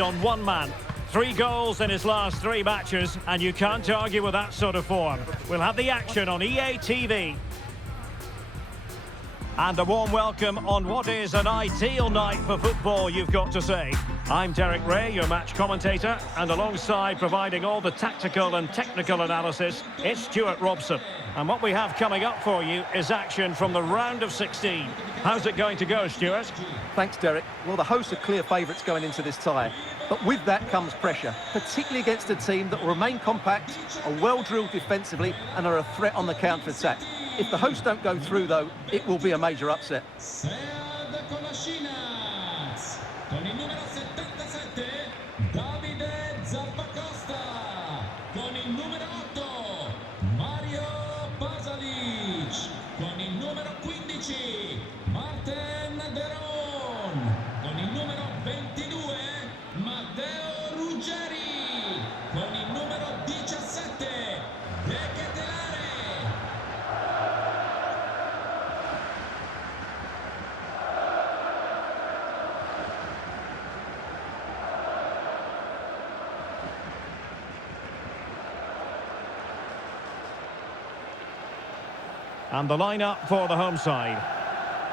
On one man. 3 goals in his last 3 matches, and you can't argue with that sort of form. We'll have the action on EA TV. And a warm welcome on what is an ideal night for football, you've got to say. I'm Derek Ray, your match commentator, and alongside providing all the tactical and technical analysis, it's Stuart Robson. And what we have coming up for you is action from the round of 16. How's it going to go, Stuart? Thanks, Derek. Well, the hosts are clear favourites going into this tie. But with that comes pressure, particularly against a team that will remain compact, are well-drilled defensively, and are a threat on the counter-attack. If the hosts don't go through, though, it will be a major upset. And the lineup for the home side.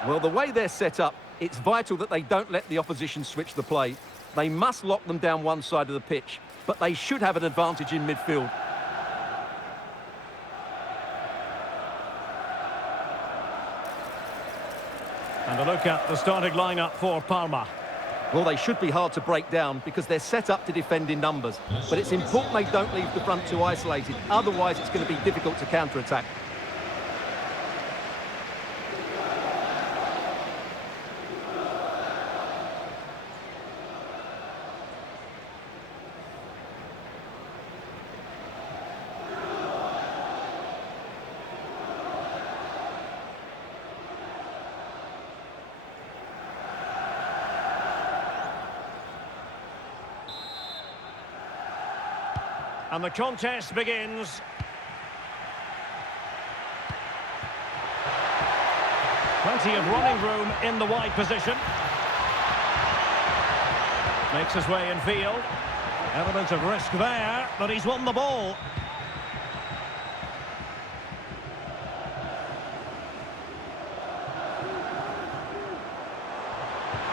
Well, the way they're set up, it's vital that they don't let the opposition switch the play. They must lock them down one side of the pitch, but they should have an advantage in midfield. And a look at the starting lineup for Parma. Well, they should be hard to break down because they're set up to defend in numbers. But it's important they don't leave the front two isolated. Otherwise, it's going to be difficult to counter-attack. And the contest begins. Plenty of running room in the wide position. Makes his way in field. Element of risk there, but he's won the ball.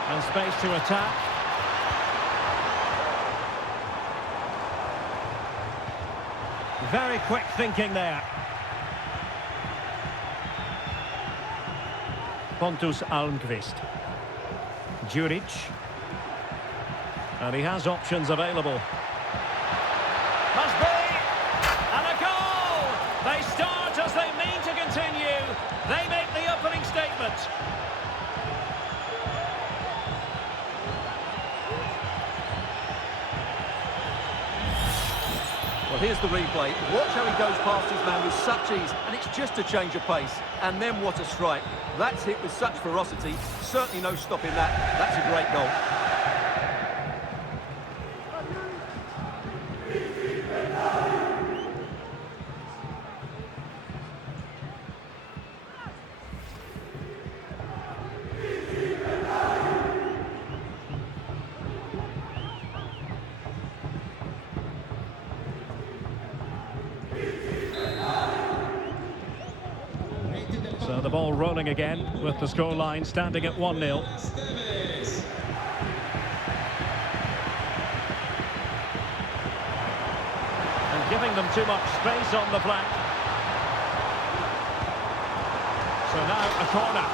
And space to attack. Very quick thinking there. Pontus Almqvist. Djuric. And he has options available. Must be! And a goal! They start as they mean to continue. They make the opening statement. Well, here's the replay. Watch how he goes past his man with such ease, and it's just a change of pace. And then what a strike. That's hit with such ferocity. Certainly no stopping that. That's a great goal. So the ball rolling again with the scoreline standing at 1-0. And giving them too much space on the flank. So now a corner.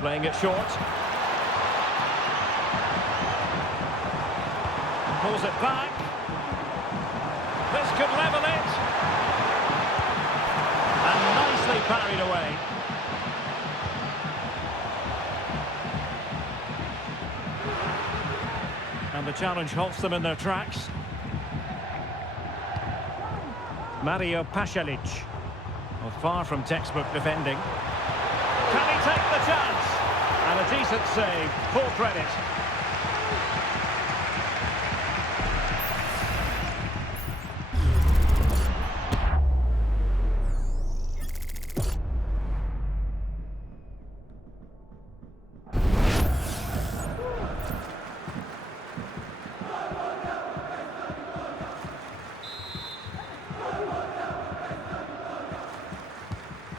Playing it short. Pulls it back. This could level it. And nicely parried away. And the challenge halts them in their tracks. Mario Pasalic. Well, far from textbook defending. Can he take the chance? And a decent save, full credit.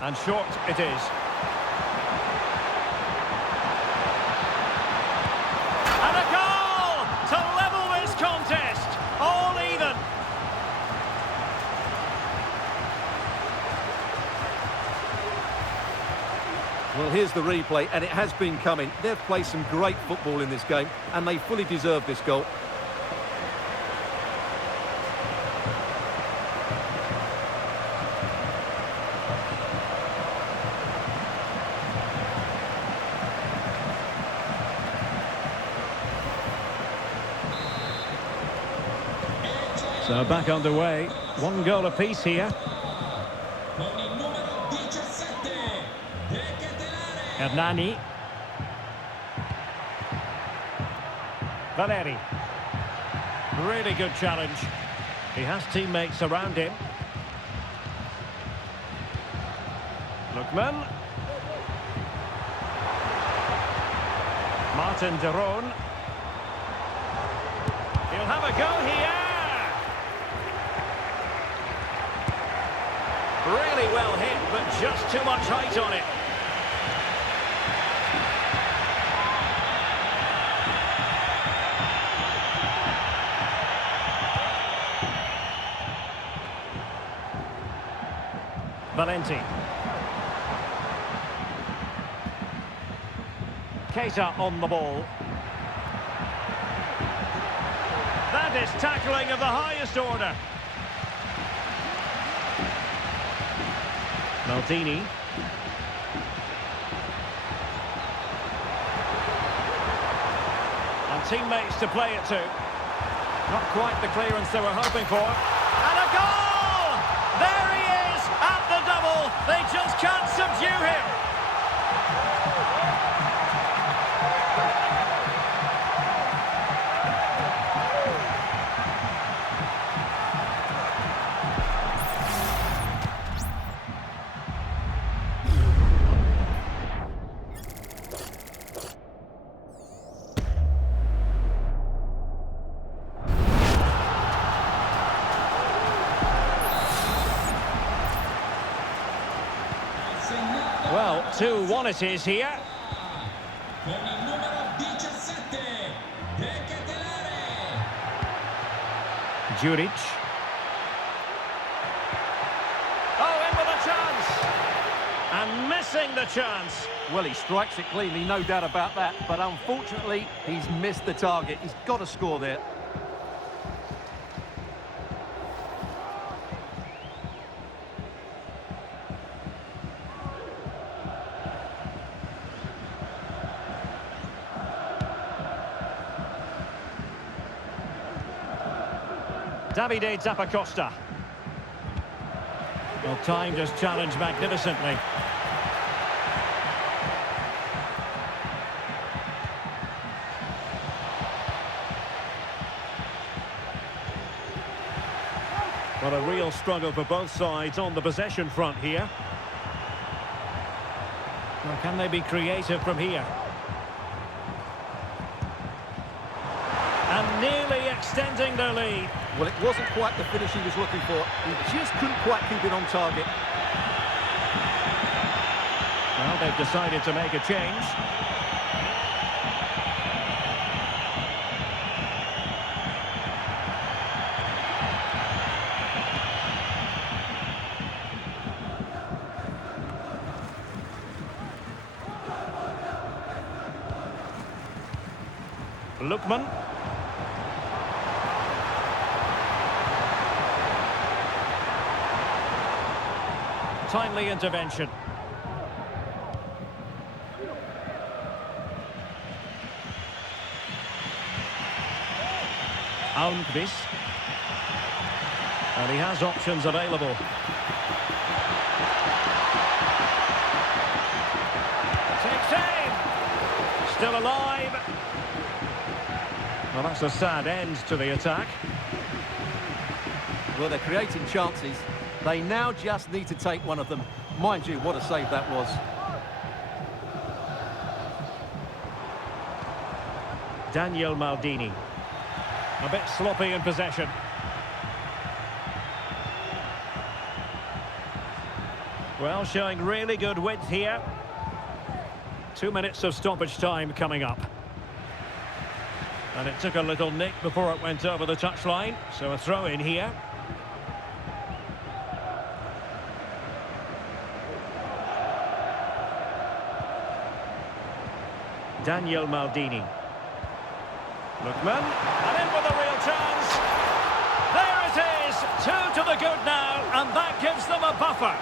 And short it is. And a goal to level this contest. All even. Well, here's the replay, and it has been coming. They've played some great football in this game, and they fully deserve this goal. So back underway. One goal apiece here. Hernani. Valeri. Really good challenge. He has teammates around him. Lookman. Martin de Roon. He'll have a go here. Really well hit, but just too much height on it. Valenti. Keita on the ball. That is tackling of the highest order. Maldini. And teammates to play it to. Not quite the clearance they were hoping for. And a goal! There he is at the double. They just can't subdue him. Well, 2-1 it is here. Juric. Oh, in with a chance! And missing the chance. Well, he strikes it cleanly, no doubt about that. But unfortunately, he's missed the target. He's got to score there. Davide Zappacosta. Well, timed his challenge magnificently. Well, a real struggle for both sides on the possession front here. Well, can they be creative from here? And nearly extending their lead. Well, it wasn't quite the finish he was looking for. He just couldn't quite keep it on target. Well, they've decided to make a change. Lookman. Timely intervention. Almqvist. And he has options available. Still alive. Well, that's a sad end to the attack. Well, they're creating chances. They now just need to take one of them. Mind you, what a save that was. Daniel Maldini. A bit sloppy in possession. Well, showing really good width here. 2 minutes of stoppage time coming up. And it took a little nick before it went over the touchline, so a throw in here. Daniel Maldini. Lookman, and in with a real chance. There it is, 2 to the good now, and that gives them a buffer.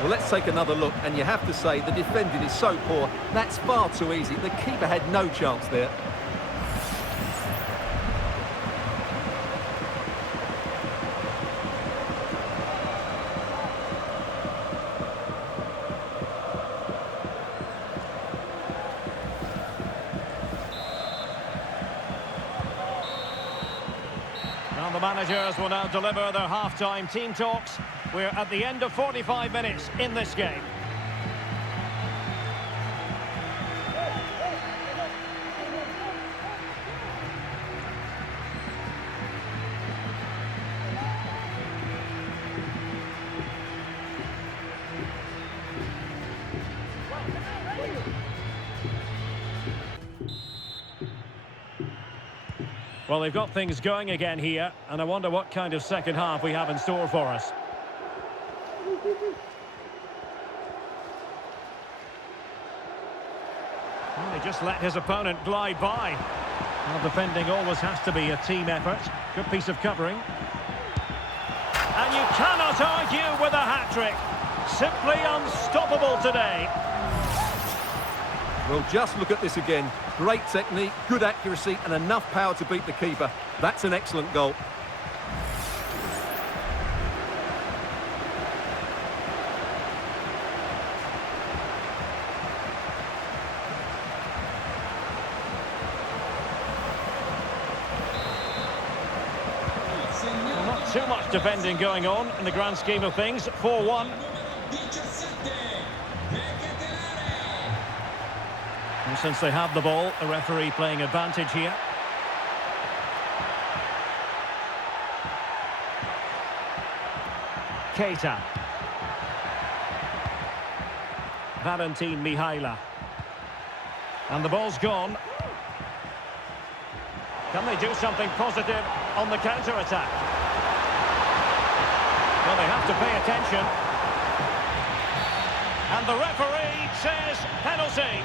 Well, let's take another look, and you have to say the defending is so poor. That's far too easy. The keeper had no chance there. And the managers will now deliver their half-time team talks. We're at the end of 45 minutes in this game. Well, they've got things going again here, and I wonder what kind of second half we have in store for us. Well, he just let his opponent glide by. Well, defending always has to be a team effort. Good piece of covering. And you cannot argue with a hat-trick. Simply unstoppable today. Well, just look at this again. Great technique, good accuracy, and enough power to beat the keeper. That's an excellent goal. Well, not too much defending going on in the grand scheme of things. 4-1. And since they have the ball, the referee playing advantage here. Keita. Valentin Mihaila. And the ball's gone. Can they do something positive on the counter-attack? Well, they have to pay attention. And the referee says penalty.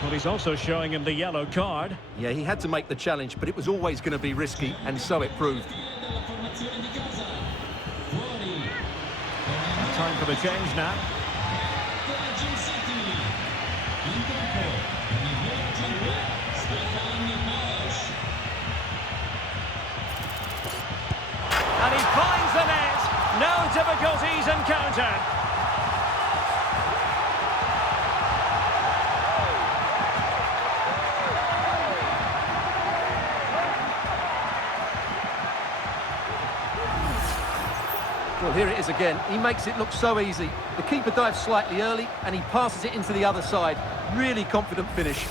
Well, he's also showing him the yellow card. Yeah, he had to make the challenge, but it was always going to be risky, and so it proved. Time for the change now. And he finds the net. No difficulties encountered. Well, here it is again. He makes it look so easy. The keeper dives slightly early, and he passes it into the other side. Really confident finish.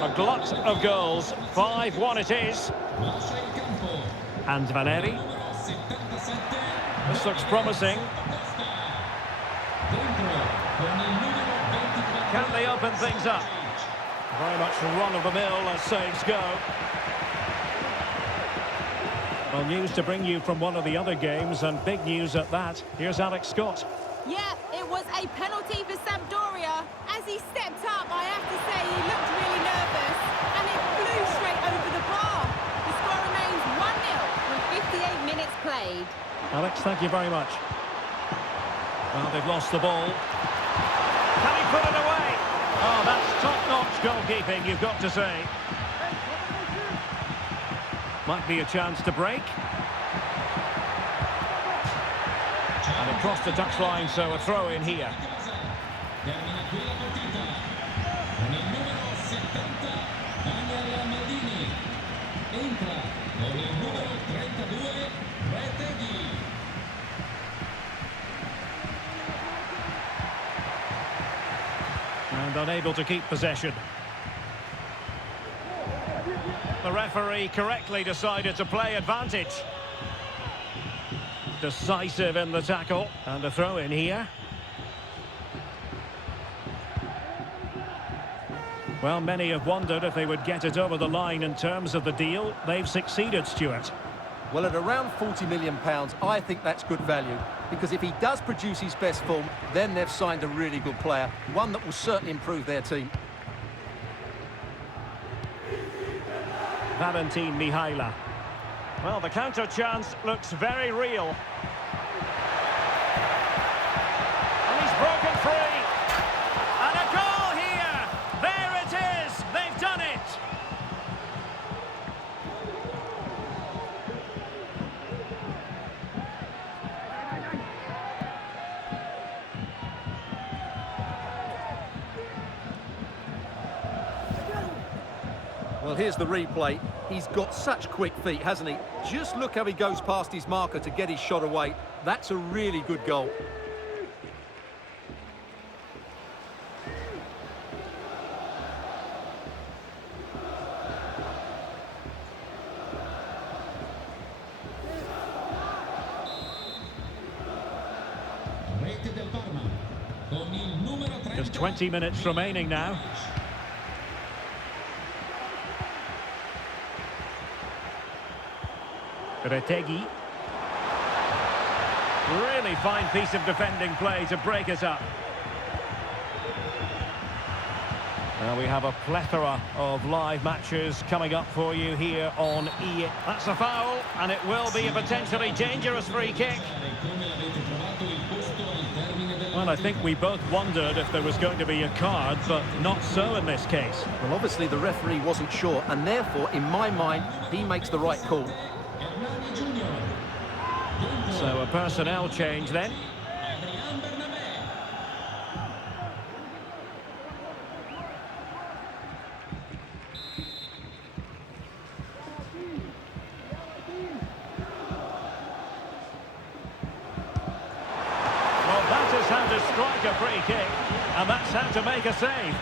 A glut of goals. 5-1 it is. And Valeri. This looks promising. Can they open things up? Very much run-of-the-mill as saves go. Well, news to bring you from one of the other games, and big news at that. Here's Alex Scott. Yeah, it was a penalty for Sampdoria. As he stepped up, I have to say he looked really nervous, and it flew straight over the bar. The score remains 1-0 with 58 minutes played. Alex, thank you very much. Well, they've lost the ball. Can he put it away? Oh, that's top-notch goalkeeping, you've got to say. Might be a chance to break. And across the touchline, so a throw in here. And unable to keep possession. The referee correctly decided to play advantage. Decisive in the tackle. And a throw in here. Well, many have wondered if they would get it over the line in terms of the deal. They've succeeded, Stuart. Well, at around £40 million, I think that's good value. Because if he does produce his best form, then they've signed a really good player. One that will certainly improve their team. Valentin Mihaila. Well, the counter chance looks very real. And he's broken free. And a goal here! There it is! They've done it! Well, here's the replay. He's got such quick feet, hasn't he? Just look how he goes past his marker to get his shot away. That's a really good goal. Just 20 minutes remaining now. Retegi. Really fine piece of defending play to break it up. Well, we have a plethora of live matches coming up for you here on Eafc. That's a foul, and it will be a potentially dangerous free kick. Well, I think we both wondered if there was going to be a card, but not so in this case. Well, obviously the referee wasn't sure, and therefore, in my mind, he makes the right call. So a personnel change then. Well, that is how to strike a free kick, and that's how to make a save.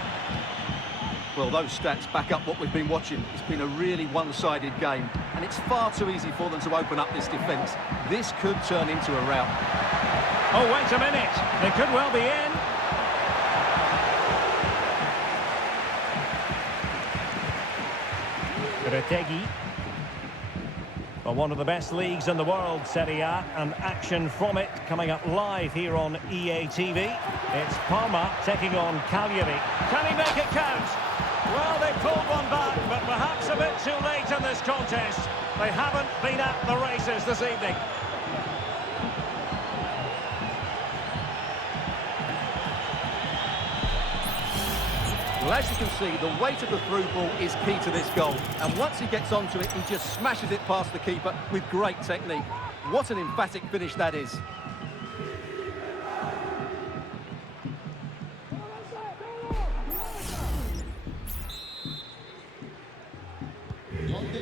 Well, those stats back up what we've been watching. It's been a really one-sided game, and it's far too easy for them to open up this defence. This could turn into a rout. Oh, wait a minute. They could well be in. Retegi. Well, one of the best leagues in the world, Serie A, and action from it coming up live here on EA TV. It's Parma taking on Cagliari. Can he make it count? Well, they pulled one back, but perhaps a bit too late in this contest. They haven't been at the races this evening. Well, as you can see, the weight of the through ball is key to this goal. And once he gets onto it, he just smashes it past the keeper with great technique. What an emphatic finish that is.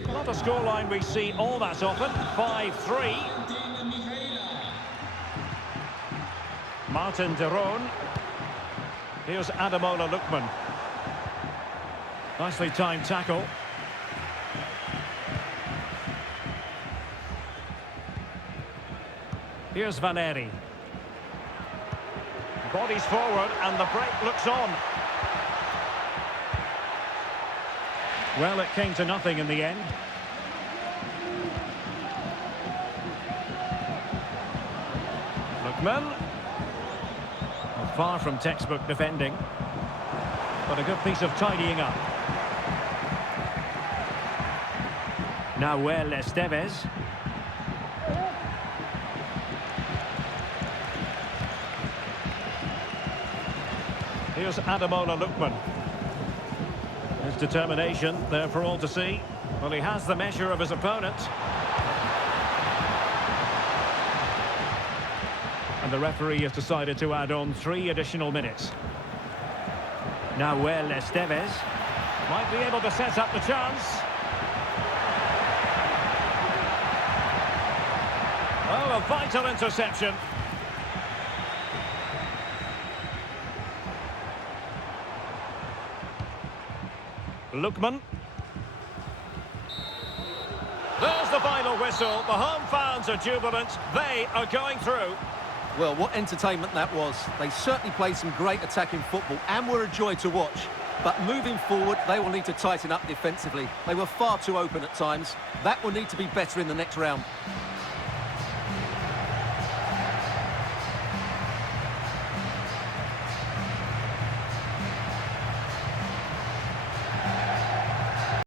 Not a scoreline we see all that often. 5-3. Martin de Roon. Here's Ademola Lookman. Nicely timed tackle. Here's Vaneri. Bodies forward and the break looks on. Well, it came to nothing in the end. Lookman. Far from textbook defending. But a good piece of tidying up. Now Esteves. Here's Ademola Lookman. His determination there for all to see. Well, he has the measure of his opponent. And the referee has decided to add on 3 additional minutes. Now Esteves might be able to set up the chance. Oh, a vital interception. Lookman. There's the final whistle. The home fans are jubilant. They are going through. Well, what entertainment that was. They certainly played some great attacking football and were a joy to watch. But moving forward, they will need to tighten up defensively. They were far too open at times. That will need to be better in the next round.